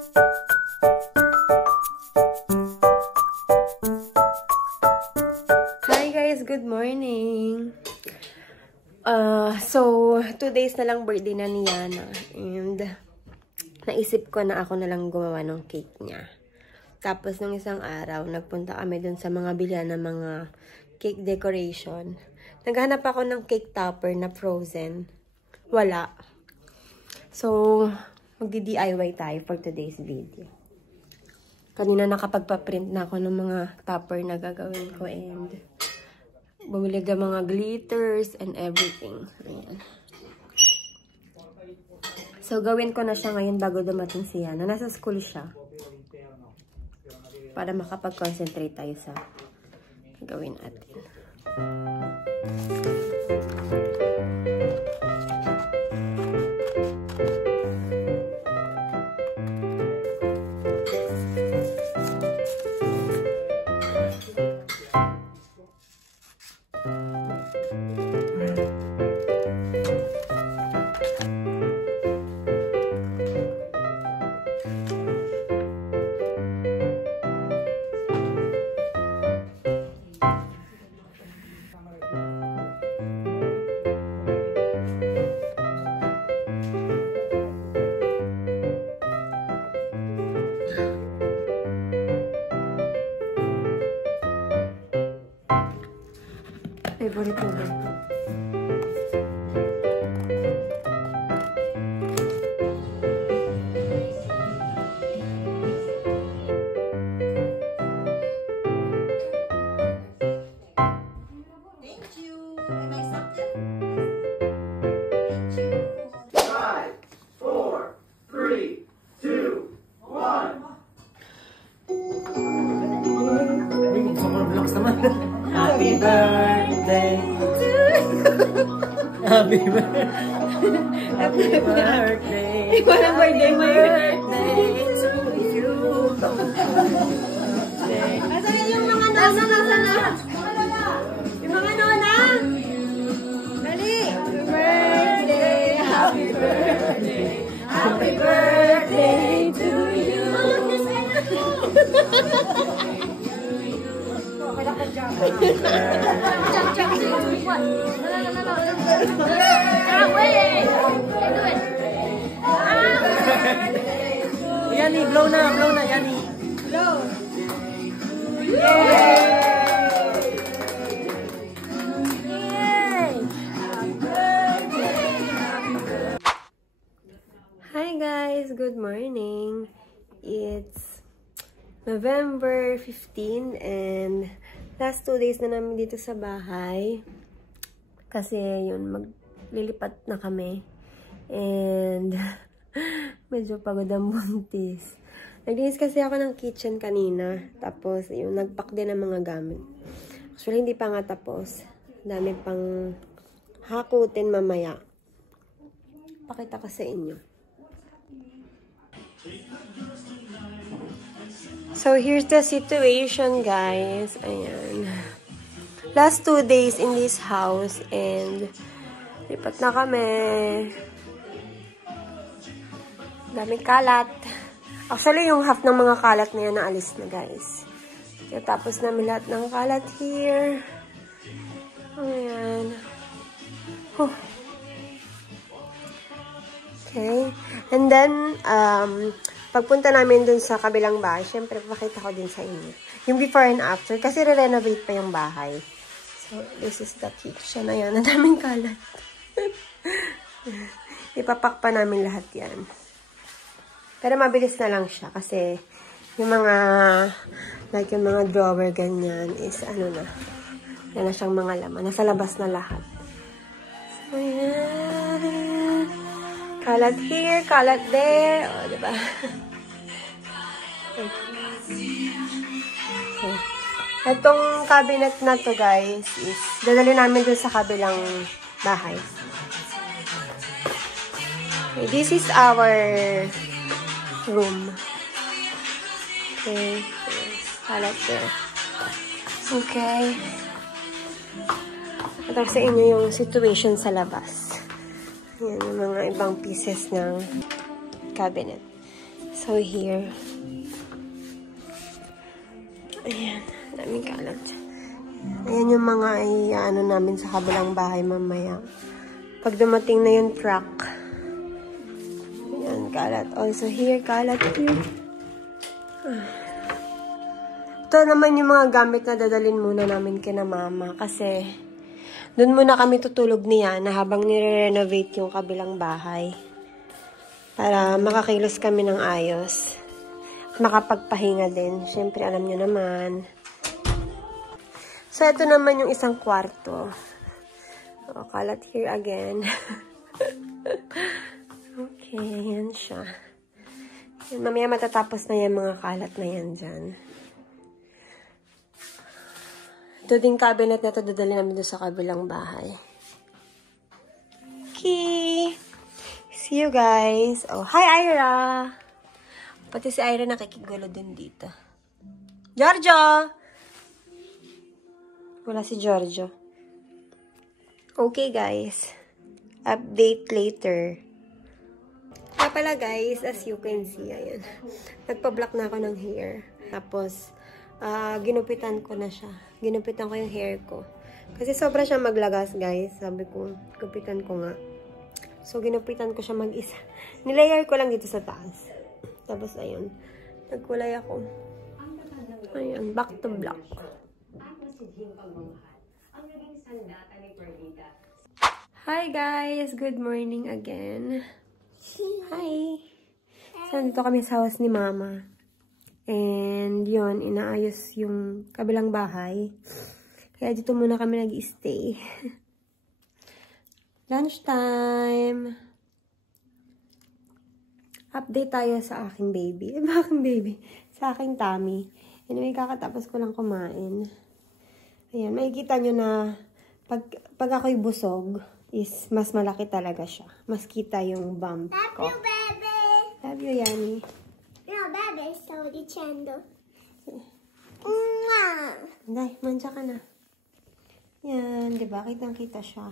Hi guys, good morning. So 2 days na lang birthday na ni Yana and naisip ko na ako na lang gumawa ng cake niya. Tapos nung isang araw, nagpunta kami dun sa mga bilihan ng mga cake decoration. Naghanap ako ng cake topper na frozen. Wala. So, magdi-DIY tayo for today's video. Kanina nakapagpa-print na ako ng mga topper na gagawin ko and bumili ka mga glitters and everything. Ayan. So, gawin ko na siya ngayon bago dumating siya. Nasa school siya. Para makapag-concentrate tayo sa gawin natin. Favorite mo ba? Thank you. Am I accepted? Thank you. 5, 4, 3, 2, 1. Happy birthday to you. Happy birthday. Happy birthday. Walang birthday mo yun. to you. Asan yung mga nona? Nasaan na? Yung mga nona? Dali! Happy birthday! Happy birthday! Happy birthday to you. Yani, blow na, Yani. Blow! Hi guys, good morning. It's November 15 and last 2 days na namin dito sa bahay. Kasi yun, maglilipat na kami. And medyo pagod ang buntis. Naglinis kasi ako ng kitchen kanina. Tapos yung nagpack din ng mga gamit. Actually, hindi pa nga tapos. Dami pang hakutin mamaya. Pakita ko sa inyo. So, here's the situation, guys. Ayan. Last 2 days in this house and lipat na kami. Daming kalat. Actually, yung half ng mga kalat na yan naalis na, guys. Tapos namin lahat ng kalat here. Ayan. Huh. Okay. And then, pagpunta namin dun sa kabilang bahay, syempre, pakita ko din sa inyo. Yung before and after, kasi re-renovate pa yung bahay. So, this is the kitchen. Ayan, ang daming kalat. Ipapak pa namin lahat yan. Pero mabilis na lang siya kasi yung mga, like yung mga drawer, ganyan, is ano na. Yan na siyang mga laman. Nasa labas na lahat. So, ayan. Kalat here, kalat there. O, diba? Okay. Itong cabinet na to, guys, is dadali namin dun sa kabilang bahay. Okay, this is our room. Okay. Kalat there. Okay. Ito sa inyo yung situation sa labas. Yan, yung mga ibang pieces ng cabinet. So here. Ayan. Daming kalat. Ayan yung mga ano namin sa kabilang bahay mamaya. Pag dumating na yung truck. Ayan, kalat. Also here, kalat here. Ito naman yung mga gamit na dadalhin muna namin kina mama. Kasi, doon muna kami tutulog niya na habang nire-renovate yung kabilang bahay. Para makakilos kami ng ayos. At makapagpahinga din. Siyempre, alam nyo naman. So, ito naman yung isang kwarto. Oh, kalat here again. Okay, yan siya. Yan, mamaya matatapos na yan mga kalat na yan dyan. Ito din cabinet na ito, dadali namin doon sa kabilang bahay. Okay. See you guys. Oh, hi Ira! Pati si Ira nakikigulo din dito. Giorgio! Wala si Giorgio. Okay guys. Update later. Kaya pala guys, as you can see, ayan. Nagpa-block na ako ng hair. Tapos, ginupitan ko na siya. Ginupitan ko yung hair ko. Kasi sobra siya maglagas, guys. Sabi ko, gupitan ko nga. So, ginupitan ko siya mag-isa. Nilayer ko lang dito sa taas. Tapos, ayun. Nagkulay ako. Ayun, back to black. Hi, guys! Good morning again. Hi! So, dito kami sa house ni Mama. And, yun, inaayos yung kabilang bahay. Kaya dito muna kami nag-stay. Lunchtime! Update tayo sa aking baby. Aking baby? Sa aking tummy. Anyway, kakatapos ko lang kumain. Ayan, makikita nyo na pag ako'y busog, is mas malaki talaga siya. Mas kita yung bump ko. Love you, baby. Love you, Yani. No, baby, sto dicendo. Day, manja ka na. Yan, di ba? Kitang-kita siya.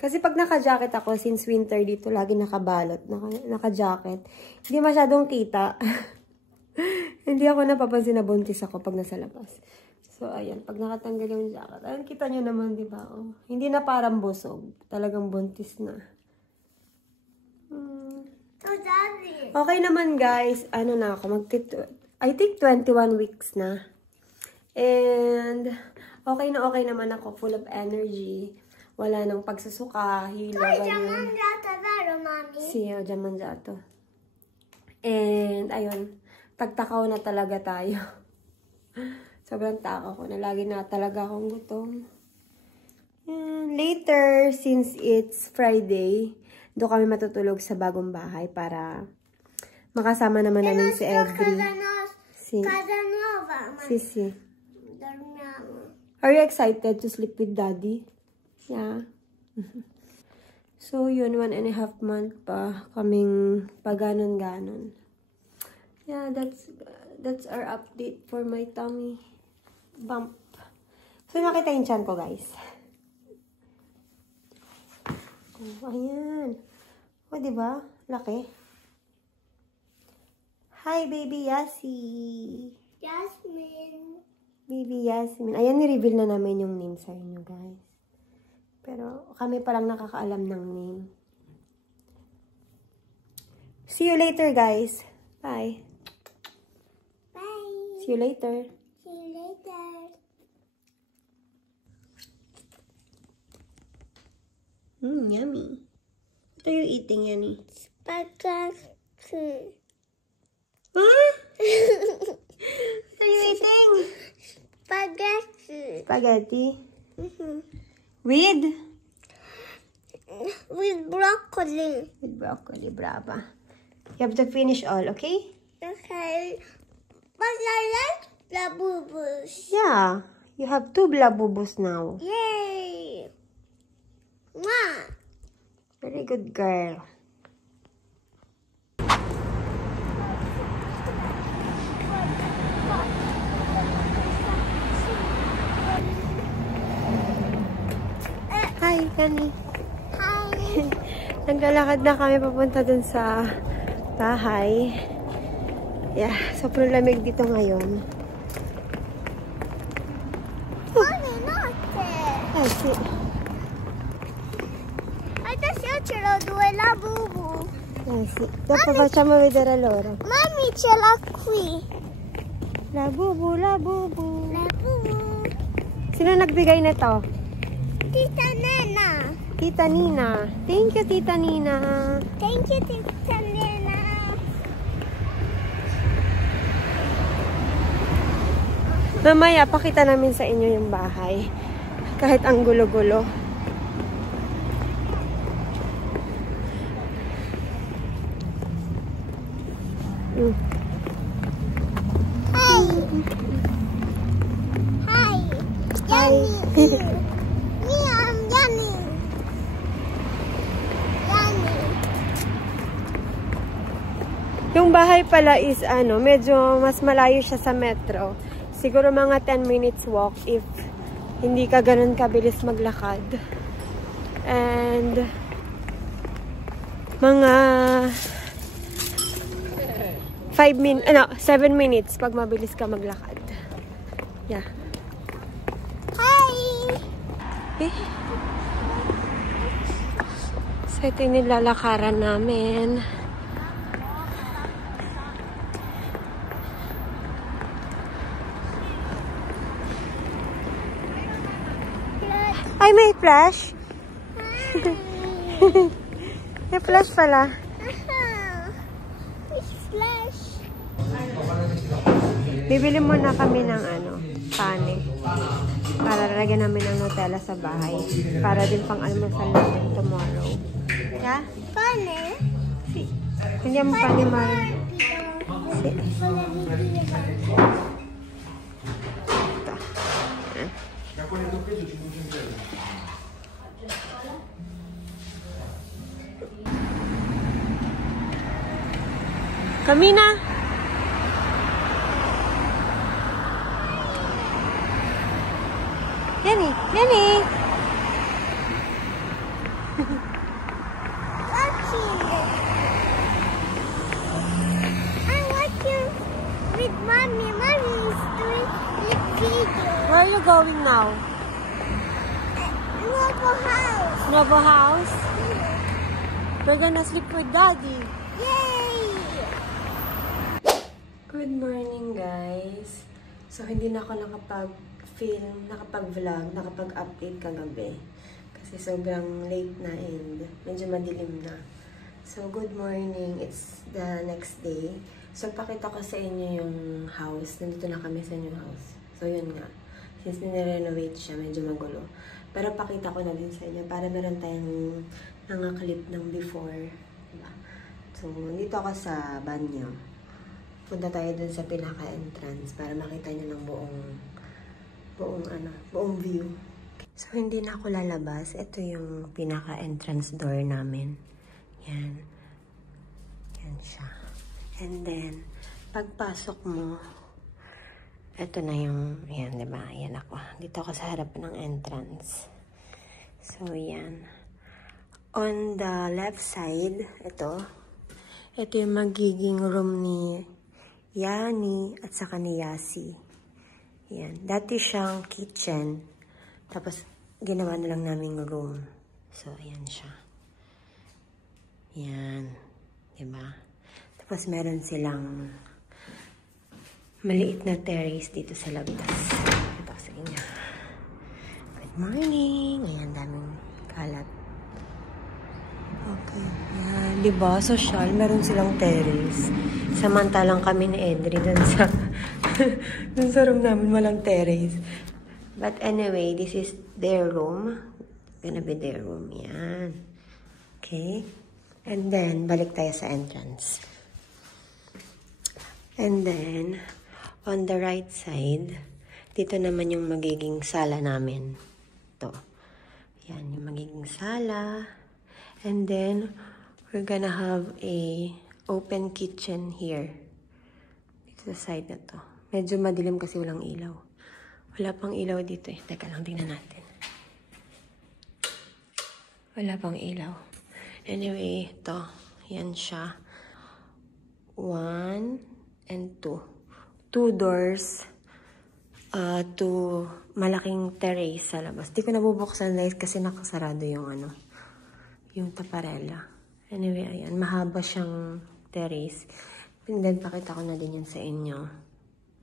Kasi pag naka-jacket ako, since winter dito, lagi nakabalot, naka-jacket, hindi masyadong kita. Hindi ako napapansin na buntis ako pag nasa labas. So, ayan, pag nakatanggal yung jacket, ayan, kita nyo naman, di ba? Oh, hindi na parang busog. Talagang buntis na. Okay naman, guys. Ano na ako, I think 21 weeks na. And, okay naman ako. Full of energy. Wala nang pagsusuka, hilo, ganyan. Siya, jamanjato. And, ayun. Tagtakaw na talaga tayo. Sobrang takaw ko na. Lagi na talaga akong gutom. And later, since it's Friday, doon kami matutulog sa bagong bahay para makasama naman namin si Edri. Si. Are you excited to sleep with Daddy? Yeah. So, yun, 1.5 month pa kaming paganon-ganon. Yeah, that's our update for my tummy bump. So, makita yung chan ko, guys. Oh, ayan. O, diba? Laki. Hi, baby Yassi. Jasmine. Baby Yasmin. Ayan, ni-reveal na namin yung name sa inyo, guys. Pero, kami palang nakakaalam ng name. See you later, guys. Bye. Bye. See you later. See you later. Yummy. What are you eating, Yani? Spaghetti. Huh? What are you eating? Spaghetti. Spaghetti. With? With broccoli. With broccoli, brava. You have to finish all, okay? Okay. But I like the boo-boos. Yeah. You have 2 blabubos now. Yay. Mwah. Very good girl. Hi, Kani. Hi. Naglalakad na kami papunta dun sa bahay. Yeah, sobrang lamig dito ngayon. Mommy, not there. I see. Adesso io ce l'ho due, la bubu. I see. Dopo facciamo vedere loro. Mamma ce l'ha qui. La bubu, la bubu. La bubu. Sino nagbigay nito? Tita Nena. Tita Nina. Thank you, Tita Nina. Thank you, Tita Nena. Mamaya, pakita namin sa inyo yung bahay. Kahit ang gulo-gulo. Hi. Hi. Hi. Yanni. Me, I'm Yanni. Yanni. Yung bahay pala is medyo mas malayo siya sa metro. Siguro mga 10 minutes walk if hindi ka ganun kabilis maglakad. And mga 7 minutes pag mabilis ka maglakad. Yeah. Hi. Okay. So ito yung nilalakaran namin. Ay, may flash. May flash pala. Fish flash. Bibili muna kami ng pane. Para lagyan namin ng Nutella sa bahay. Para din pang almusal namin tomorrow. Yeah? Pane. Si. Andiyan mo pane, Mari. Si. Kami na. Lenny, Lenny. Watching. I'm watching with mommy. Mommy is doing this video. Where are you going now? Novo house. Novo house? We're gonna sleep with Daddy. Yay! Good morning, guys. So, hindi na ako nakapag-film, nakapag-vlog, nakapag-update kagabi. Kasi sobrang late na and medyo madilim na. So, good morning. It's the next day. So, pakita ko sa inyo yung house. Nandito na kami sa new house. So, yun nga. Since nire-renovate siya, medyo magulo. Pero pakita ko na din sa inyo para meron tayong clip ng before. Diba? So, dito ako sa banyo. Punta tayo dun sa pinaka-entrance para makita nyo ng buong view. So, hindi na ako lalabas. Ito yung pinaka-entrance door namin. Yan. Yan siya. And then, pagpasok mo, ito na yung, yan, diba? Yan ako. Dito ako sa harap ng entrance. So, yan. On the left side, ito yung magiging room ni Yani at saka ni Yasi. Yan. Dati siyang kitchen. Tapos, ginawa na lang naming room. So, ayan siya. Yan. Diba? Tapos, meron silang maliit na terrace dito sa labas. Ito sa inyo. Good morning! Ayan, daming kalat. Okay. Yan. Diba? Social. Meron silang terrace. Samantalang kami ni Edri dun sa room namin walang terrace. But anyway, this is their room. Gonna be their room. Yan. Okay. And then, balik tayo sa entrance. And then, on the right side, dito naman yung magiging sala namin. Ito. Yan, yung magiging sala. And then, we're gonna have a open kitchen here. Dito sa side na to. Medyo madilim kasi walang ilaw. Wala pang ilaw dito eh. Teka lang, tingnan natin. Wala pang ilaw. Anyway, ito. Yan siya. 1 and 2. 2 doors to malaking terrace sa labas. Di ko nabubuksan guys kasi nakasarado yung yung taparela. Anyway, ayan. Mahaba siyang terrace. And then, pakita ko na din yan sa inyo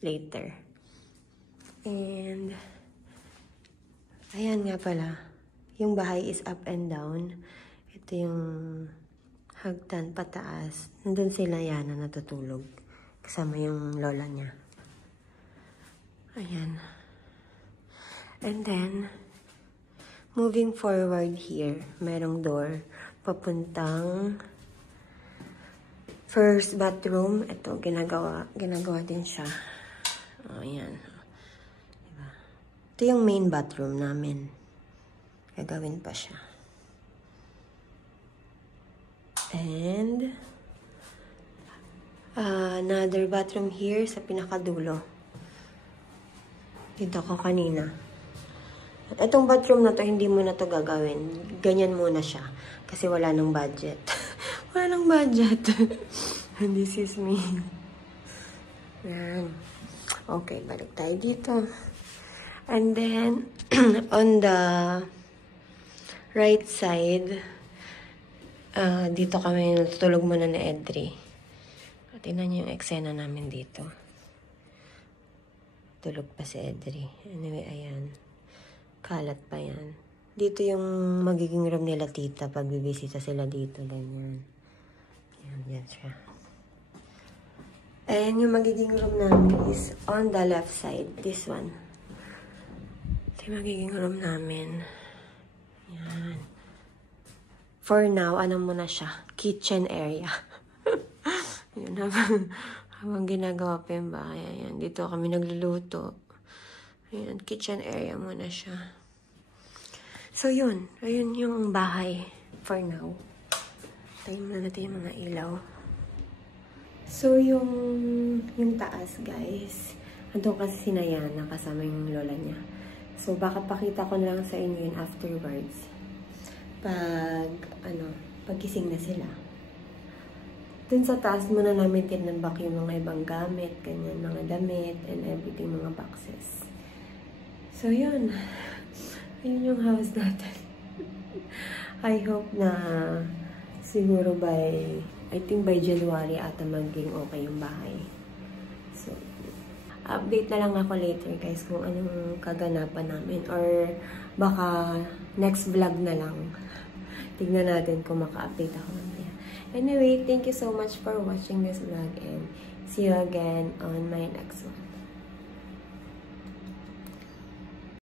later. And, ayan nga pala. Yung bahay is up and down. Ito yung hagdan pataas. Nandun sila Yana natutulog. Kasama yung lola niya. Ayan. And then, moving forward here, merong door papuntang first bathroom. Ito, ginagawa din siya. Ayan. Diba? Ito yung main bathroom namin. Gagawin pa siya. And, another bathroom here sa pinakadulo. Dito ako kanina. At itong bathroom na to, hindi mo na to gagawin. Ganyan muna siya. Kasi wala nang budget. Wala nang budget. This is me. Yan. Okay, balik tayo dito. And then, on the right side, dito kami natutulog muna na Edri. Tingnan niyo yung eksena namin dito. Tulog pa si Edri. Anyway, ayan. Kalat pa yan. Dito yung magiging room nila tita pag bibisita sila dito. Ganyan. Ayan, yan siya. And yung magiging room namin is on the left side. This one. Ito yung magiging room namin. Yan. For now, ano muna siya? Kitchen area. Yun, habang ginagawa pa yung bahay. Ayan, dito kami nagluluto. Ayan, kitchen area muna siya. So, yun. Ayun yung bahay for now. Tayo muna natin yung mga ilaw. So, yung taas, guys. Ando kasi sinayana kasama yung lola niya. So, baka pakita ko na lang sa inyo yun afterwards. Pagkising na sila. Dun sa taas muna namin tinambak yung mga ibang gamit, ganyan, mga damit, and everything, mga boxes. So, yun. Ayun yung house natin. I hope na siguro I think by January ata maging okay yung bahay. So, update na lang ako later guys kung anong kaganapan namin. Or baka next vlog na lang. Tignan natin kung maka-update ako mamaya. Anyway, thank you so much for watching this vlog and see you again on my next one.